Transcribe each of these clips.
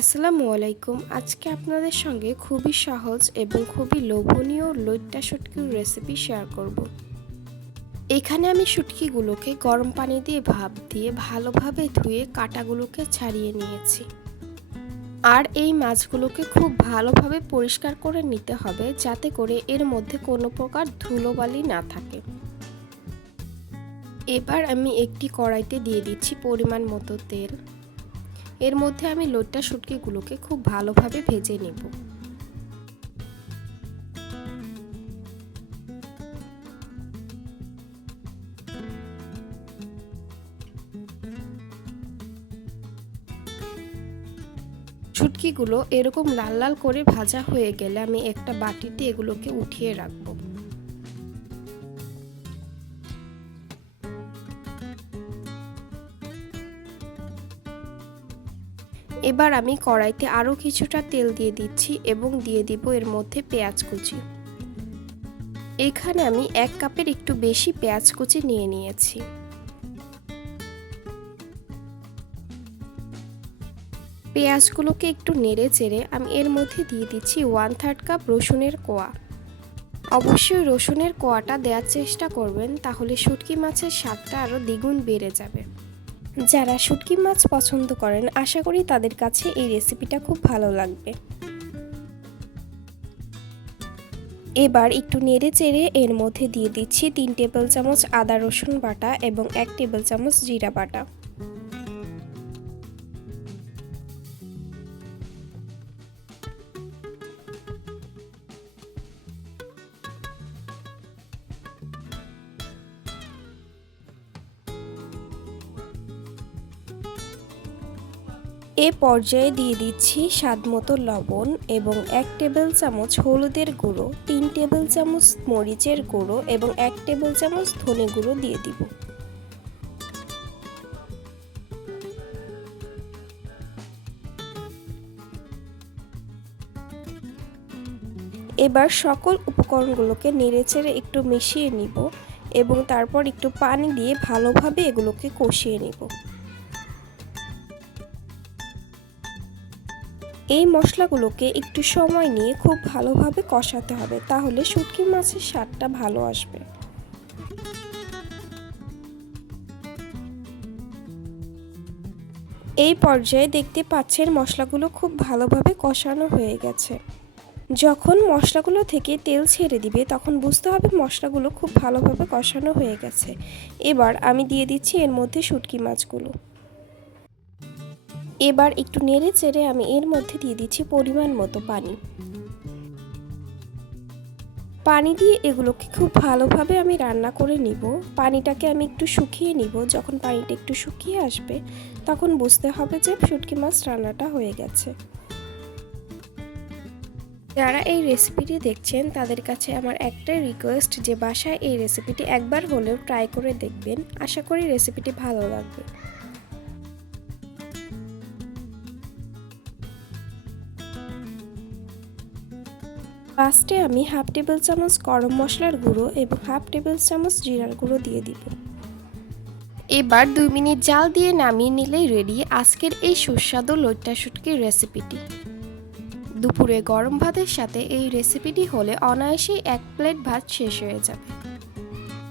আসসালামু আলাইকুম। আজকে আপনাদের সঙ্গে খুবই সহজ এবং খুবই লোভনীয় লইট্টা শুটকির রেসিপি শেয়ার করব। এখানে আমি শুটকিগুলোকে গরম পানি দিয়ে ভাপ দিয়ে ভালোভাবে ধুয়ে কাটাগুলোকে ছাড়িয়ে নিয়েছি। আর এই মাছগুলোকে খুব ভালোভাবে পরিষ্কার করে নিতে হবে যাতে করে এর মধ্যে কোনো প্রকার ধুলোবালি না থাকে। এবার আমি একটি কড়াইতে দিয়ে দিচ্ছি পরিমাণ মতো তেল। এর মধ্যে আমি লোটটা শুটকিগুলোকে খুব ভালোভাবে ভেজে নেব। শুটকিগুলো এরকম লাল লাল করে ভাজা হয়ে গেলে আমি একটা বাটিতে এগুলোকে উঠিয়ে রাখব। এবার আমি কড়াইতে আরও কিছুটা তেল দিয়ে দিচ্ছি এবং দিয়ে দিব এর মধ্যে পেঁয়াজ কুচি। এখানে আমি এক কাপের একটু বেশি পেঁয়াজ কুচি নিয়ে নিয়েছি। পেঁয়াজগুলোকে একটু নেড়ে চেড়ে আমি এর মধ্যে দিয়ে দিচ্ছি ওয়ান থার্ড কাপ রসুনের কোয়া। অবশ্যই রসুনের কোয়াটা দেওয়ার চেষ্টা করবেন, তাহলে শুটকি মাছের স্বাদটা আরও দ্বিগুণ বেড়ে যাবে। যারা শুটকি মাছ পছন্দ করেন, আশা করি তাদের কাছে এই রেসিপিটা খুব ভালো লাগবে। এবার একটু নেড়ে চেড়ে এর মধ্যে দিয়ে দিচ্ছি তিন টেবিল চামচ আদা রসুন বাটা এবং এক টেবিল চামচ জিরা বাটা। এ পর্যায়ে দিয়ে দিচ্ছি স্বাদ মতো লবণ এবং এক টেবিল চামচ হলুদের গুঁড়ো, তিন টেবিল চামচ মরিচের গুঁড়ো এবং এক টেবিল চামচ ধনে গুঁড়ো দিয়ে দিব। এবার সকল উপকরণগুলোকে নেড়েচেড়ে একটু মিশিয়ে নিব এবং তারপর একটু পানি দিয়ে ভালোভাবে এগুলোকে কষিয়ে নিব। এই মশলাগুলোকে একটু সময় নিয়ে খুব ভালোভাবে কষাতে হবে, তাহলে শুটকি মাছের স্বাদটা ভালো আসবে। এই পর্যায়ে দেখতে পাচ্ছেন মশলাগুলো খুব ভালোভাবে কষানো হয়ে গেছে। যখন মশলাগুলো থেকে তেল ছেড়ে দিবে, তখন বুঝতে হবে মশলাগুলো খুব ভালোভাবে কষানো হয়ে গেছে। এবার আমি দিয়ে দিচ্ছি এর মধ্যে শুটকি মাছগুলো। এবার একটু নেড়ে চেড়ে আমি এর মধ্যে দিয়ে দিচ্ছি পরিমাণ মতো পানি। পানি দিয়ে এগুলোকে খুব ভালোভাবে আমি রান্না করে নিব। পানিটাকে আমি একটু শুকিয়ে নিব। যখন পানিটা একটু শুকিয়ে আসবে, তখন বুঝতে হবে যে শুটকি মাছ রান্নাটা হয়ে গেছে। যারা এই রেসিপিটি দেখছেন, তাদের কাছে আমার একটাই রিকোয়েস্ট যে বাসায় এই রেসিপিটি একবার হলেও ট্রাই করে দেখবেন। আশা করি রেসিপিটি ভালো লাগবে। ফার্স্টে আমি হাফ টেবিল চামচ গরম মশলার গুঁড়ো এবং হাফ টেবিল চামচ জিরার গুঁড়ো দিয়ে দিব। এবার দুই মিনিট জাল দিয়ে নামিয়ে নিলেই রেডি আজকের এই সুস্বাদু লইট্টা শুটকির রেসিপিটি দুপুরে গরম ভাতের সাথে এই রেসিপিটি হলে অনায়াসেই এক প্লেট ভাত শেষ হয়ে যাবে।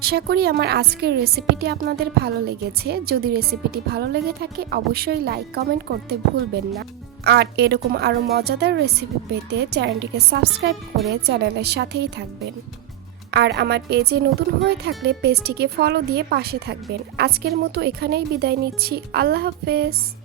আশা করি আমার আজকের রেসিপিটি আপনাদের ভালো লেগেছে। যদি রেসিপিটি ভালো লেগে থাকে, অবশ্যই লাইক কমেন্ট করতে ভুলবেন না। আর এরকম আরও মজাদার রেসিপি পেতে চ্যানেলটিকে সাবস্ক্রাইব করে চ্যানেলের সাথেই থাকবেন। আর আমার পেজে নতুন হয়ে থাকলে পেজটিকে ফলো দিয়ে পাশে থাকবেন। আজকের মতো এখানেই বিদায় নিচ্ছি। আল্লাহ হাফেজ।